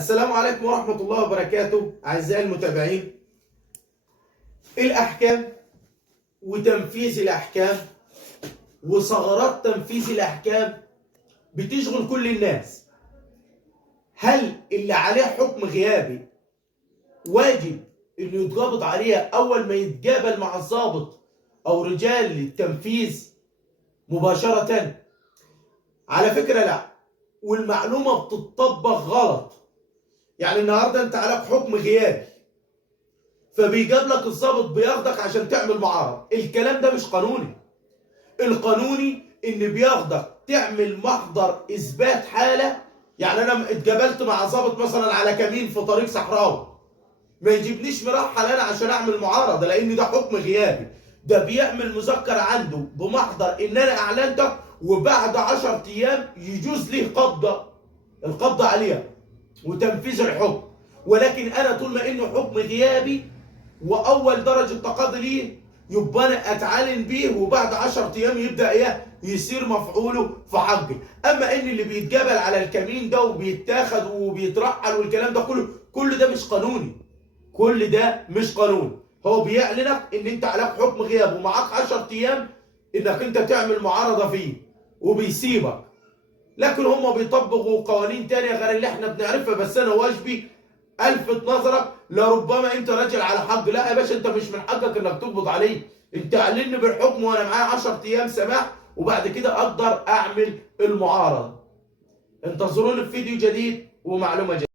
السلام عليكم ورحمة الله وبركاته أعزائي المتابعين. الأحكام وتنفيذ الأحكام وثغرات تنفيذ الأحكام بتشغل كل الناس. هل اللي عليه حكم غيابي واجب إنه يتقبض عليه أول ما يتقابل مع الضابط أو رجال التنفيذ مباشرة؟ على فكرة لا، والمعلومة بتطبق غلط. يعني النهارده انت عليك حكم غيابي فبيجاب لك الضابط بياخدك عشان تعمل معارض. الكلام ده مش قانوني. القانوني ان بياخدك تعمل محضر اثبات حاله. يعني انا اتقابلت مع ضابط مثلا على كمين في طريق صحراوي، ما يجيبنيش مرحل انا عشان اعمل معارضه لان ده حكم غيابي. ده بيعمل مذكره عنده بمحضر ان انا اعلنتك، وبعد 10 ايام يجوز ليه القبض عليها وتنفيذ الحكم. ولكن انا طول ما انه حكم غيابي واول درجه تقاضي ليه يبقى انا اتعلن بيه، وبعد 10 ايام يبدا يصير مفعوله في حقي. اما ان اللي بيتجابل على الكمين ده وبيتاخد وبيترحل والكلام ده كل ده مش قانوني. كل ده مش قانوني. هو بيعلنك ان انت عليك حكم غياب ومعاك 10 ايام انك انت تعمل معارضه فيه وبيسيبك. لكن هم بيطبقوا قوانين تانية غير اللي احنا بنعرفها. بس انا واجبي الفت نظرك، لربما انت راجل على حق. لا يا باشا، انت مش من حقك انك تقبض عليه. انت اعلني بالحكم وانا معايا 10 ايام سماح، وبعد كده اقدر اعمل المعارضه. انتظروني في فيديو جديد ومعلومه جديدة.